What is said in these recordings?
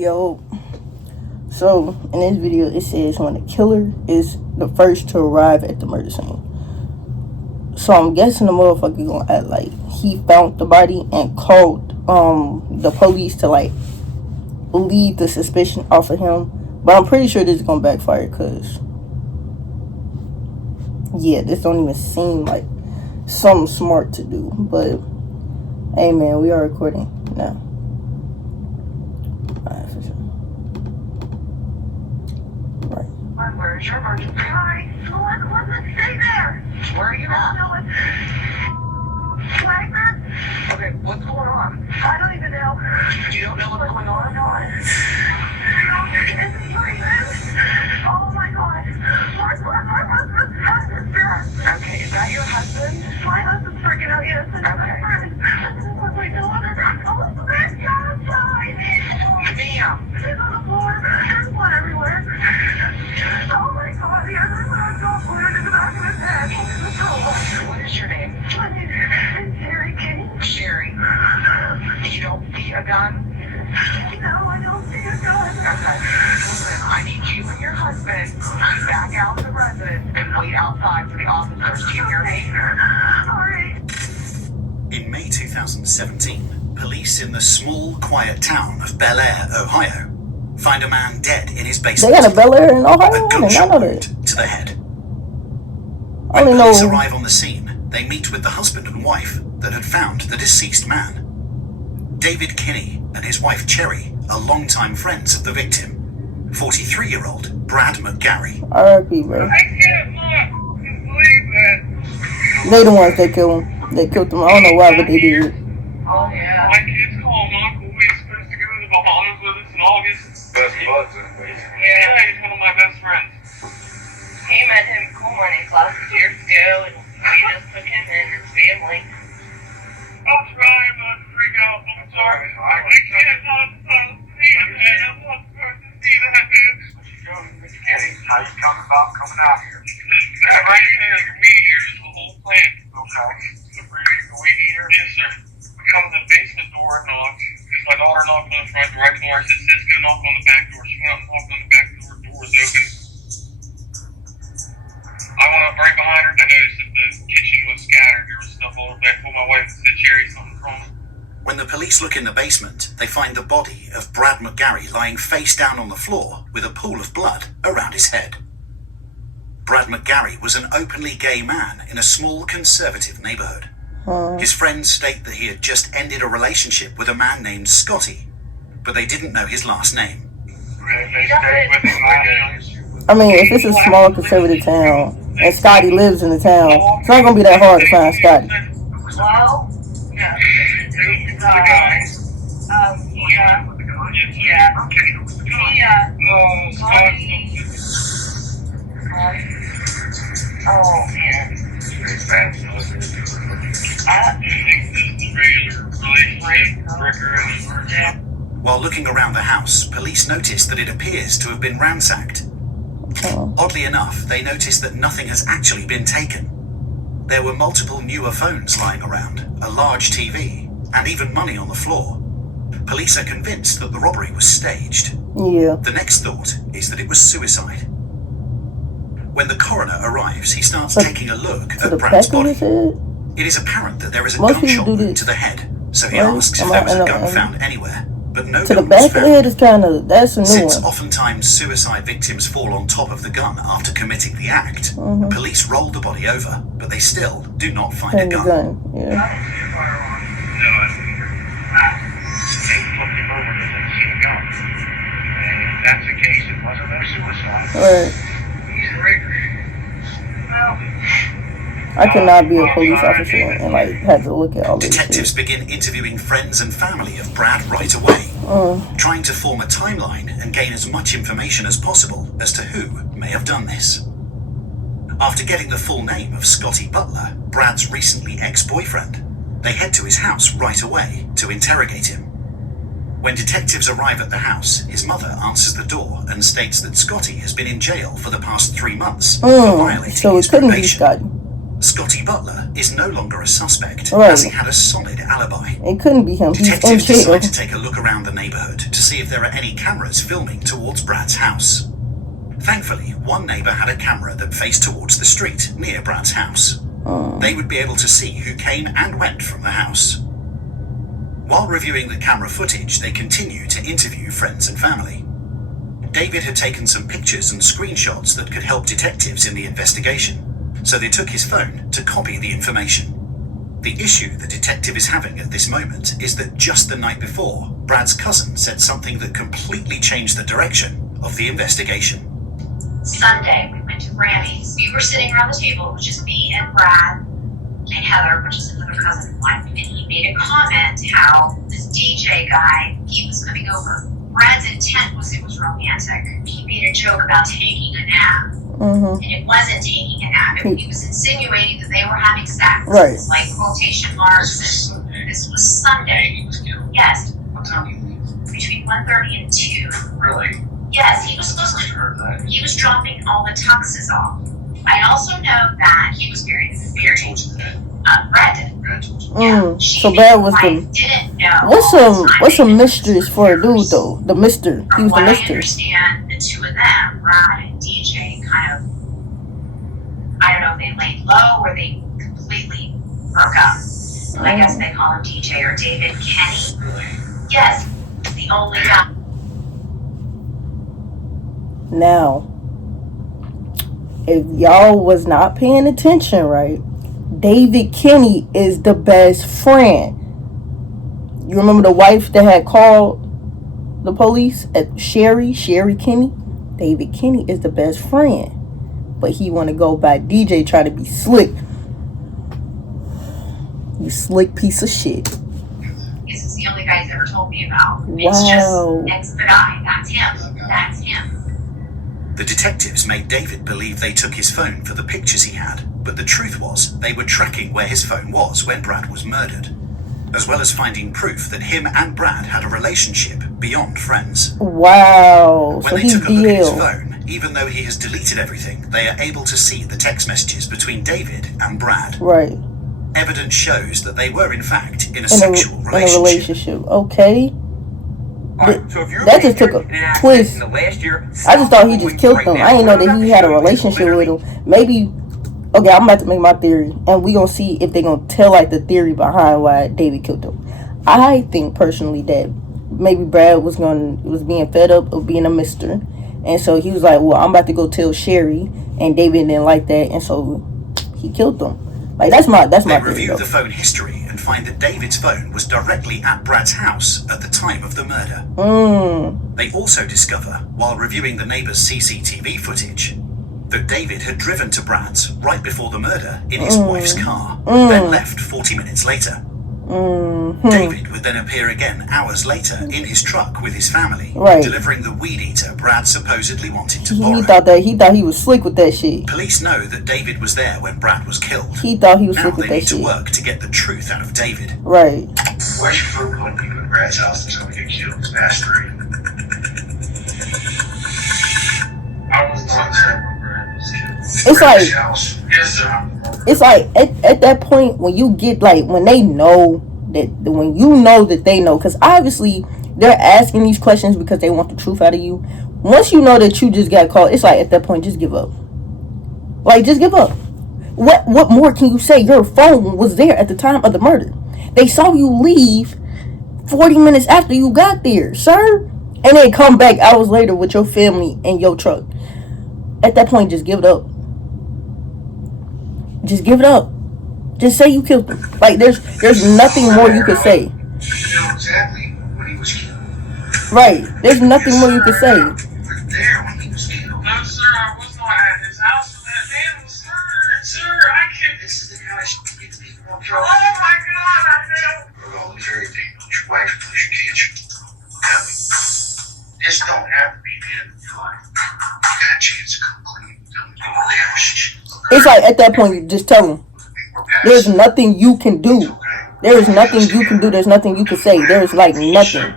Yo, so in this video it says when the killer is the first to arrive at the murder scene. So I'm guessing the motherfucker gonna act like he found the body and called the police to like lead the suspicion off of him. But I'm pretty sure this is gonna backfire because yeah, this don't even seem like something smart to do. But hey man, we are recording now. Alright, for sure. Right. Where's your emergency? Hi. Let's stay there. Where are you at? Flagman? Okay, what's going on? I don't even know. You don't know what's going on? Is he breathing? Oh my god. My husband's dead. Okay, is that your husband? My husband's freaking out, yes. And my friend. My daughter. Elizabeth, get outside. Ma'am. She's on the floor. There's blood everywhere. Oh my god, he has a dog wound in the back of his head. What is your name? My name is Sherry King. Sherry. You don't see a gun? No, I don't see a gun. Okay. Listen, I need you and your husband to back out of the residence and wait outside for the officers. Do you hear me? Alright. In May 2017, police in the small, quiet town of Bel Air, Ohio, find a man dead in his basement. They got a Bel Air in Ohio? A gunshot wound to the head. I When only police know. arrive on the scene, they meet with the husband and wife that had found the deceased man. David Kinney and his wife Cherry are longtime friends of the victim, 43-year-old Brad McGarry. R.I.P. bro. I can't believe it. They the ones that killed him. They killed him. I don't know why, but they did. Oh yeah. My kids call him Uncle. He's supposed to go to the Bahamas with us in August. Best buds, Yeah, he's one of my best friends. He met him cool when he left years ago, and we just took him in his family. I'm trying not to freak out. I'm sorry. I can't not see him, man. I'm not supposed to see that, man. How you coming out here? Right there, the weed eater is the whole plant. Okay. The weed eater? Yes, sir. We come to the basement door and knock. Because my daughter knocked on the front door. I told her, I said, Sis, go knock on the back door. She went up and knocked on the back door. The door was open. I went up right behind her. I noticed that the kitchen was scattered. There was stuff all over there. I told my wife and said, Cherry, something's wrong. When the police look in the basement, they find the body of Brad McGarry lying face down on the floor with a pool of blood around his head. Brad McGarry was an openly gay man in a small conservative neighborhood. His friends state that he had just ended a relationship with a man named Scotty, but they didn't know his last name. They stayed with him, I guess. I mean, if it's a small conservative town and Scotty lives in the town, it's not gonna be that hard to find Scotty. Well, yeah. Who's the guy? Oh, man. While looking around the house, police noticed that it appears to have been ransacked. Oddly enough, they noticed that nothing has actually been taken. There were multiple newer phones lying around, a large TV, and even money on the floor. Police are convinced that the robbery was staged. Yeah. The next thought is that it was suicide. When the coroner arrives, he starts taking a look To at the Brad's back of body. his head? It is apparent that there is a Most people gunshot do wound this. to the head, so he Right? asks if I'm there not- was I a know- gun found anywhere, but no To the gun was back of the head found. is kind of, that's a new Since one. oftentimes suicide victims fall on top of the gun after committing the act, police roll the body over, but they still do not find a Find the gun. gun. Yeah. They flipped him over and didn't see the gun. And if that's the case, it wasn't a suicide. Right. He's a rigger. Well, I cannot be a police officer and like have to look at all this Detectives shit. begin interviewing friends and family of Brad right away, trying to form a timeline and gain as much information as possible as to who may have done this. After getting the full name of Scotty Butler, Brad's recently ex-boyfriend, they head to his house right away to interrogate him. When detectives arrive at the house, his mother answers the door and states that Scotty has been in jail for the past 3 months for violating So his it couldn't be probation. Scotty. Scotty Butler is no longer a suspect, Right. as he had a solid alibi. It couldn't be him. He's in Detectives jail. decide to take a look around the neighborhood to see if there are any cameras filming towards Brad's house. Thankfully, one neighbor had a camera that faced towards the street near Brad's house. They would be able to see who came and went from the house. While reviewing the camera footage, they continued to interview friends and family. David had taken some pictures and screenshots that could help detectives in the investigation, so they took his phone to copy the information. The issue the detective is having at this moment is that just the night before, Brad's cousin said something that completely changed the direction of the investigation. Sunday, we went to Grammy's. We were sitting around the table, it was just me and Brad and Heather, which is another cousin of mine, and he made a comment how this DJ guy, he was coming over. Brad's intent was it was romantic. He made a joke about taking a nap, and it wasn't taking a nap. He was insinuating that they were having sex, Right. like quotation marks. This was Sunday. He was killed. Yes, What time did he leave? between 1:30 and 2. Really? Yes, he was supposed I to. heard that. He was dropping all the tuxes off. I also know that he was very Who experienced. told you that? Brad did. Brad told you. So Brad was I the. didn't know. What's some mistress for a dude though? The mister. He From was what the I mister. understand, the two of them, Brad and DJ, kind of, I don't know if they laid low or they completely broke up. I guess they call him DJ or David Kenny. Really? Yes, the only guy. Now, if y'all was not paying attention, right? David Kenny is the best friend. You remember the wife that had called the police at Sherry Kenny? David Kenny is the best friend. But he want to go by DJ, try to be slick. You slick piece of shit. This is the only guy he's ever told me about. Wow. It's just expedite. That's him. That's him. The detectives made David believe they took his phone for the pictures he had, but the truth was they were tracking where his phone was when Brad was murdered, as well as finding proof that him and Brad had a relationship beyond friends. Wow. When So they he's took a look at his DL. phone, even though he has deleted everything, they are able to see the text messages between David and Brad. Right. Evidence shows that they were in fact in a In sexual a relationship. relationship. Okay. Alright, so if you're That just took a twist. in the last year, I just thought he just killed them. I didn't know that he had a relationship with him. Maybe. Okay, I'm about to make my theory, and we gonna see if they gonna tell like the theory behind why David killed him. I think personally that maybe Brad was being fed up of being a mister, and so he was like, "Well, I'm about to go tell Sherry," and David didn't like that, and so he killed them. Like that's my They theory. review Though. the phone history and find that David's phone was directly at Brad's house at the time of the murder. They also discover, while reviewing the neighbor's CCTV footage, that David had driven to Brad's right before the murder in his wife's car, then left 40 minutes later. David would then appear again hours later in his truck with his family, Right. delivering the weed eater Brad supposedly wanted to He borrow. thought he was slick with that shit. Police know that David was there when Brad was killed. He thought he was Now slick they with need that to shit. work to get the truth out of David. Right. Where's your phone going to be at Brad's house that's going to get killed? It's past 3. I was on set when Brad was killed. It's like Brad's house. Yes, sir. it's like at that point when you get like when they know that when you know that they know, because obviously they're asking these questions because they want the truth out of you. Once you know that you just got caught, it's like at that point just give up. Like just give up. What more can you say? Your phone was there at the time of the murder. They saw you leave 40 minutes after you got there, sir, and then come back hours later with your family in your truck. At that point, just give it up. Just give it up. Just say you killed him. Like there's nothing more you could say. You know exactly when he was killed. Right. There's nothing more you could say. You were there when he was killed. No, sir, I was not at his house when that man was murdered. Sir, I can't. This is the kind of shit that gets people in Oh trouble. my God, I know. We're all everything. Don't your wife, don't your kids. Tell me. This don't have to be the end of your life. You got a chance to come clean. Tell me all the other shit. It's like at that point, you just tell them. There's nothing you can do. There is nothing you can do. There's nothing you can say. There's like nothing.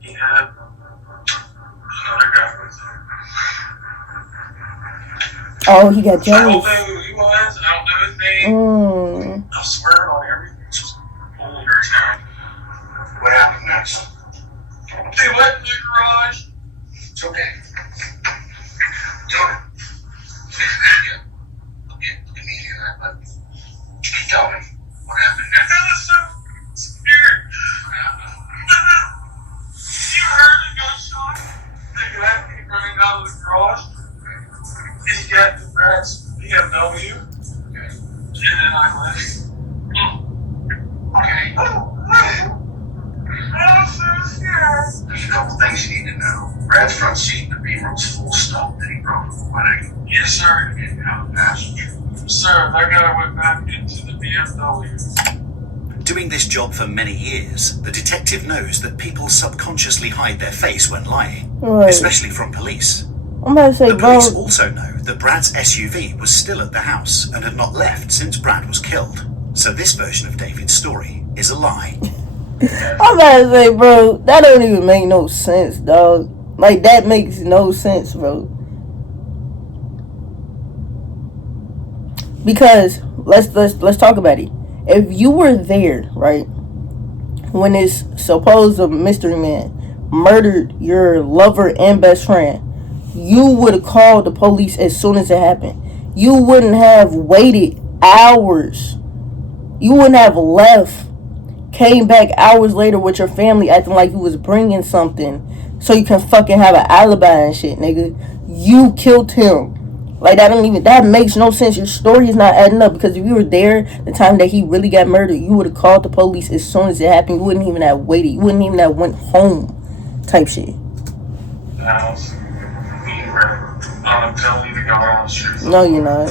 He had another guy with him. Oh, he got I don't jealous. know who he was. I don't know name. I'm swearing on everything. What happened next? They went in the garage. It's okay. Tell me. Look at me here, but tell me what happened next. I was so scared. What happened? You heard the gunshot? The guy came running out of the garage. He got the Brad's BMW. And then I left. Okay. I'm so scared. There's a couple things you need to know. Brad's front seat in the Beamer was full of stuff that he brought from the wedding. Yes, sir. And now the passenger. Sir, that guy went back into the BMW. Doing this job for many years, the detective knows that people subconsciously hide their face when lying, Right. especially from police. I'm about to say, The bro. police also know that Brad's SUV was still at the house and had not left since Brad was killed. So this version of David's story is a lie. I'm about to say, bro, that don't even make no sense, dog. Like, that makes no sense, bro. Because let's talk about it. If you were there, right, when this supposed mystery man murdered your lover and best friend, you would have called the police as soon as it happened. You wouldn't have waited hours. You wouldn't have left. Came back hours later with your family acting like you was bringing something so you can fucking have an alibi and shit, nigga. You killed him. Like, that makes no sense. Your story is not adding up, because if you were there the time that he really got murdered, you would have called the police as soon as it happened. You wouldn't even have waited. You wouldn't even have went home type shit. The house. I'm telling you to go on the street. No, you're not.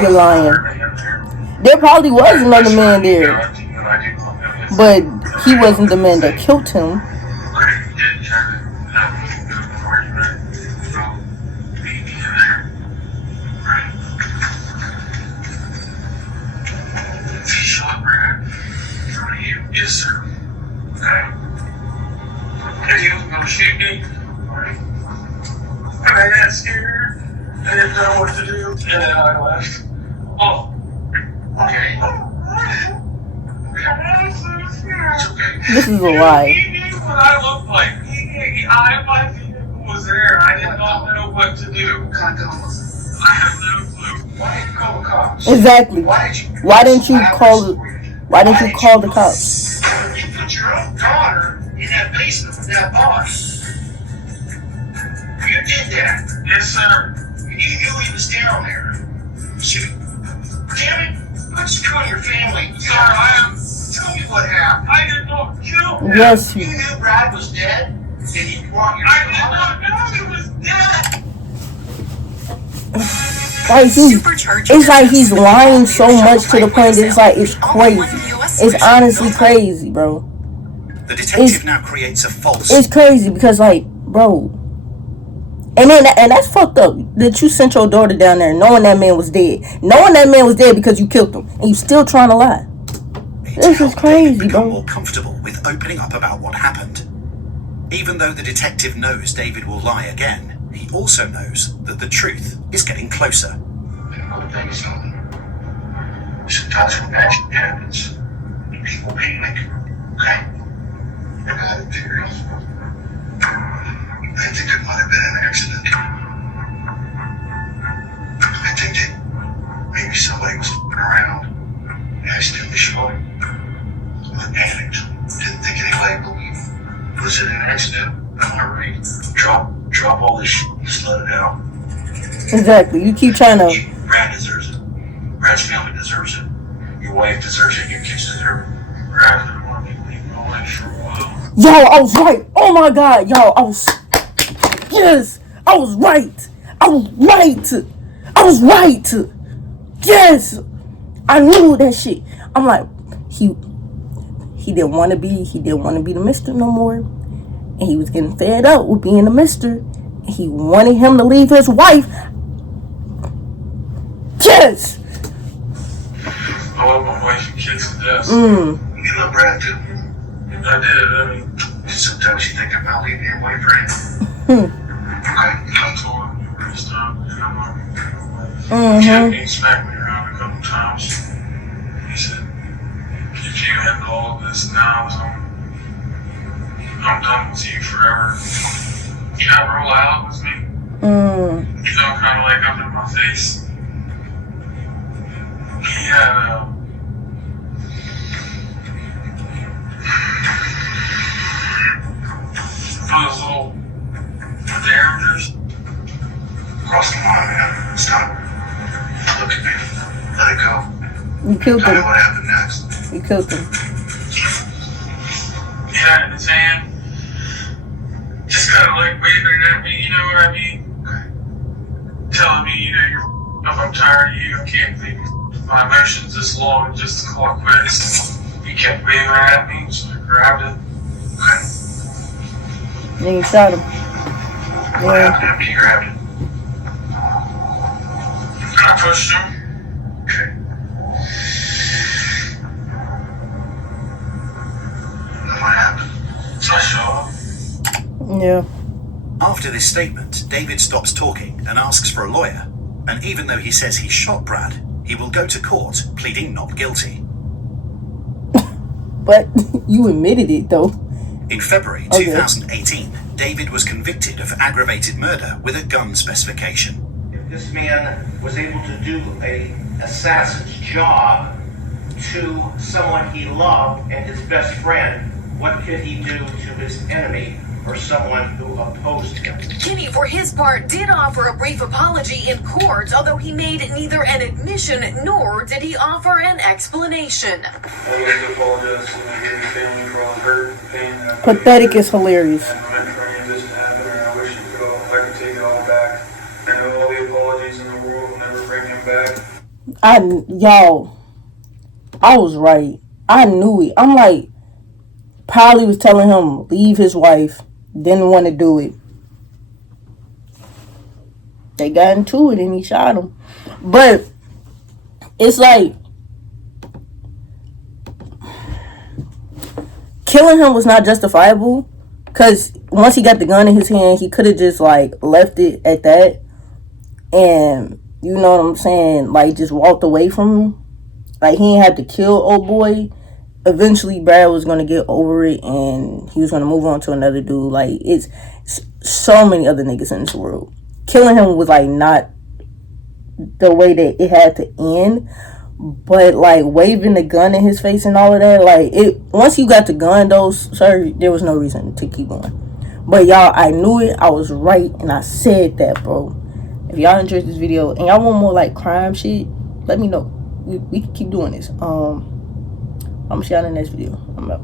You're lying. There probably was another man there, but he wasn't the man that killed him. Yes, sir. And he was gonna shoot me. And I got scared. I didn't know what to do. And then I left. Oh. Okay. I'm so scared. It's okay. This is a lie. He knew what I looked like. My vehicle was there. I did not know what to do. What kind of gun was it? I have no clue. Why didn't you call the cops? Exactly. Why didn't you call the cops? You put your own daughter in that basement with that boss. You did that. Yes, sir. You knew he was down there. Shoot. Damn it. What's you doing your family? Sir, I am. Tell me what happened. I did not kill him. Yes, You knew Brad was dead? And you brought your I did not know he was dead. Like, it's like he's lying so much to the point that it's like, it's crazy. It's honestly crazy, bro. The detective now creates a false... It's crazy because, like, bro. And that's fucked up that you sent your daughter down there knowing that man was dead. Knowing that man was dead because you killed him. And you still trying to lie. This is crazy, become bro. more comfortable with opening up about what happened. Even though the detective knows David will lie again, he also knows that the truth is getting closer. I'm gonna tell you something. Sometimes when bad shit happens, people panic. Okay? I got a theory. I think it might have been an accident. I think that maybe somebody was f***ing around and accidentally shot him. They panicked. Didn't think anybody believed. Was it an accident? Am I right? Drop all this shit and just let it out. Exactly. You keep trying to... Brad deserves it. Brad's family deserves it. Your wife deserves it. Your kids deserve it. Brad didn't want to be leaving away for a while. Yo, I was right. Oh my God. Yo, I was... Yes. I was right. I was right. I was right. Yes. I knew that shit. I'm like, he didn't want to be the mister no more. And he was getting fed up with being the mister. He wanted him to leave his wife. Yes. I love my wife and kids to death. You love Brad too. I did. I mean, Sometimes you think about leaving your wife, right? Okay. I told him numerous times that I'm not leaving my wife. Kept me and smacked me around a couple times. He said, if you end all of this now, I'm done with you forever. You don't roll out with me. You don't kind of like up in my face. He had those little derringers. Cross the line, man. Stop. Look at me. Let it go. You killed Tell me him. what happened next. You killed him. He had it in his hand. Just kind of like waving it at me, you know what I mean? Telling me, you know, you're up, I'm tired of you, I can't think my emotions this long and just to call it quits. He kept waving it at me, so I grabbed it. Then you shot him. What happened after you grabbed it? And I pushed him. Okay. And what happened? So I shot him. Yeah. After this statement, David stops talking and asks for a lawyer. And even though he says he shot Brad, he will go to court pleading not guilty. But you admitted it, though. In February 2018, David was convicted of aggravated murder with a gun specification. If this man was able to do an assassin's job to someone he loved and his best friend, what could he do to his enemy or someone who opposed him? Kenny, for his part, did offer a brief apology in court, although he made neither an admission nor did he offer an explanation. I would like to apologize to your family for all the hurt and pain that I Pathetic is hilarious. and meant for any of this to happen, and I wish I could take it all back. I know all the apologies in the world will never bring him back. I was right. I knew it. I'm like, probably was telling him leave his wife, didn't want to do it. They got into it and he shot him. But it's like, killing him was not justifiable, because once he got the gun in his hand, he could have just like left it at that, and you know what I'm saying, like just walked away from him. Like, he didn't have to kill old boy. Eventually Brad was gonna get over it and he was gonna move on to another dude. Like, it's so many other niggas in this world. Killing him was like not the way that it had to end. But like waving the gun in his face and all of that, like, it once you got the gun though, sir, there was no reason to keep going. But y'all, I knew it, I was right, and I said that, bro. If y'all enjoyed this video and y'all want more like crime shit, let me know. We can keep doing this. I'm gonna see y'all in the next video. I'm out.